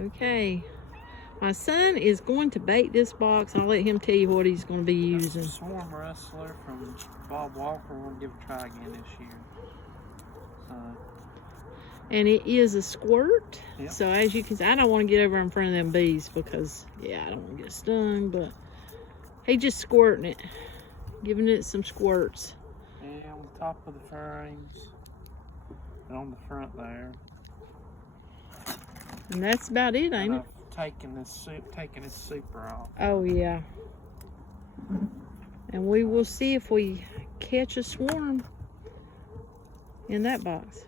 Okay. My son is going to bait this box. I'll let him tell you what he's going to be using. Swarm Rustler from Bob Walker. We'll give it a try again this year. And it is a squirt. Yep. So as you can see, I don't want to get over in front of them bees because, yeah, I don't want to get stung, but he just squirting it, giving it some squirts. Yeah, on the top of the frames and on the front there. And that's about it, ain't it? Taking this super off. Oh, yeah. And we will see if we catch a swarm in that box.